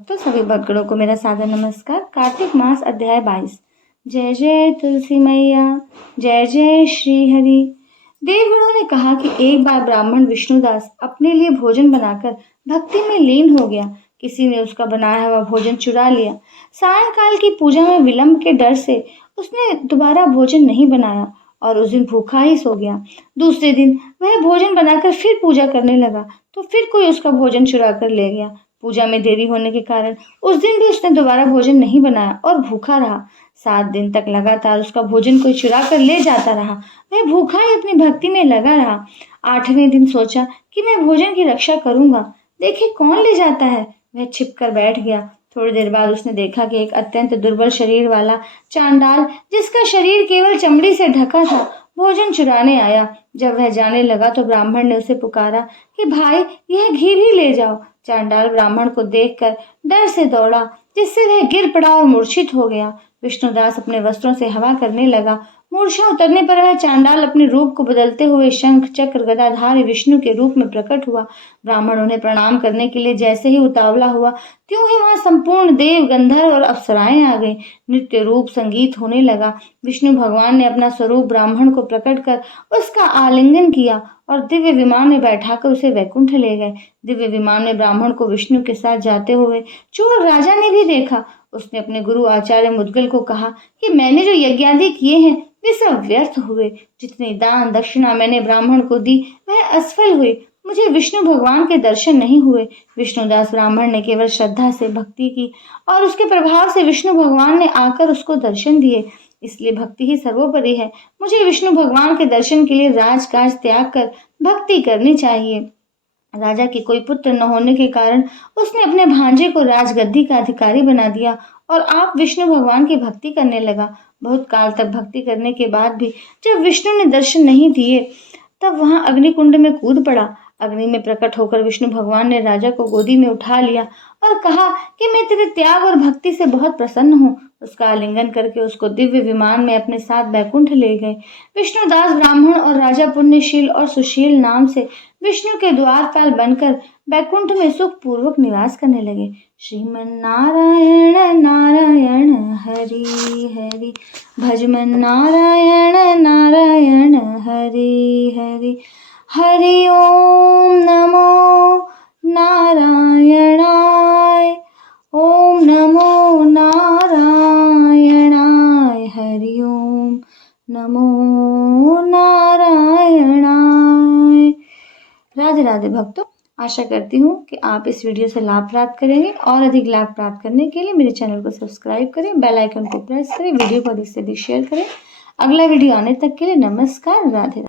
तो सभी भक्तों को मेरा सादर नमस्कार। कार्तिक मास अध्याय 22। जय जय तुलसी मैया, जय जय श्री हरि। देवगणों ने कहा कि एक बार ब्राह्मण विष्णुदास अपने लिए भोजन बनाकर भक्ति में लीन हो गया। किसी ने उसका बनाया हुआ भोजन चुरा लिया। सायंकाल की पूजा में विलंब के डर से उसने दोबारा भोजन नहीं बनाया और उस दिन भूखा ही सो गया। दूसरे दिन वह भोजन बनाकर फिर पूजा करने लगा तो फिर कोई उसका भोजन चुरा कर ले गया। पूजा में देरी होने के कारण उस दिन भी उसने दोबारा भोजन नहीं बनाया और भूखा रहा। 7 दिन तक लगातार उसका भोजन कोई चुरा कर ले जाता रहा। वह भूखा ही अपनी भक्ति में लगा रहा। 8वें दिन सोचा कि मैं भोजन की रक्षा करूंगा, देखे कौन ले जाता है। वह छिप कर बैठ गया। थोड़ी देर बाद उसने देखा कि एक अत्यंत दुर्बल शरीर वाला चांडाल, जिसका शरीर केवल चमड़ी से ढका था, भोजन चुराने आया। जब वह जाने लगा तो ब्राह्मण ने उसे पुकारा कि भाई, यह घी भी ले जाओ। चांडाल ब्राह्मण को देखकर डर से दौड़ा, जिससे वह गिर पड़ा और मूर्छित हो गया। विष्णुदास अपने वस्त्रों से हवा करने लगा। मूर्छा उतरने पर वह चांडाल अपने रूप को बदलते हुए शंख चक्र गदाधारी विष्णु के रूप में प्रकट हुआ। ब्राह्मण उन्हें प्रणाम करने के लिए जैसे ही उतावला हुआ, त्यों ही वहां संपूर्ण देव, गंधर्व और अप्सराएं आ गई। नृत्य रूप संगीत होने लगा। विष्णु भगवान ने अपना स्वरूप ब्राह्मण को प्रकट कर उसका आलिंगन किया और दिव्य विमान में बैठाकर उसे वैकुंठ ले गए। दिव्य विमान में ब्राह्मण को विष्णु के साथ जाते हुए चोर राजा ने भी देखा। उसने अपने गुरु आचार्य मुद्गल को कहा कि मैंने जो यज्ञादि किए हैं वे सब व्यर्थ हुए। जितनी दान दक्षिणा मैंने ब्राह्मण को दी वह असफल हुई। मुझे विष्णु भगवान के दर्शन नहीं हुए। विष्णुदास ब्राह्मण ने केवल श्रद्धा से भक्ति की और उसके प्रभाव से विष्णु भगवान ने आकर उसको दर्शन दिए। इसलिए भक्ति ही सर्वोपरि है। मुझे विष्णु भगवान के दर्शन के लिए राजकाज त्याग कर भक्ति करनी चाहिए। राजा के कोई पुत्र न होने के कारण उसने अपने भांजे को राजगद्दी का अधिकारी बना दिया और आप विष्णु भगवान की भक्ति करने लगा। बहुत काल तक भक्ति करने के बाद भी जब विष्णु ने दर्शन नहीं दिए, तब वहां अग्निकुंड में कूद पड़ा। अग्नि में प्रकट होकर विष्णु भगवान ने राजा को गोदी में उठा लिया और कहा कि मैं तेरे त्याग और भक्ति से बहुत प्रसन्न हूँ। उसका आलिंगन करके उसको दिव्य विमान में अपने साथ बैकुंठ ले गए। विष्णुदास ब्राह्मण और राजा पुण्यशील और सुशील नाम से विष्णु के द्वारपाल बनकर बैकुंठ में सुख पूर्वक निवास करने लगे। श्रीमन नारायण नारायण हरि हरि, भजमन नारायण नारायण हरि हरि। हरि ओम नमो नारायणाय, ओम नमो नारायणाय, हरि ओम नमो नारायणाय। राधे राधे भक्तों, आशा करती हूँ कि आप इस वीडियो से लाभ प्राप्त करेंगे और अधिक लाभ प्राप्त करने के लिए मेरे चैनल को सब्सक्राइब करें, बेल आइकन को प्रेस करें, वीडियो को अधिक से अधिक शेयर करें। अगला वीडियो आने तक के लिए नमस्कार, राधे राधे।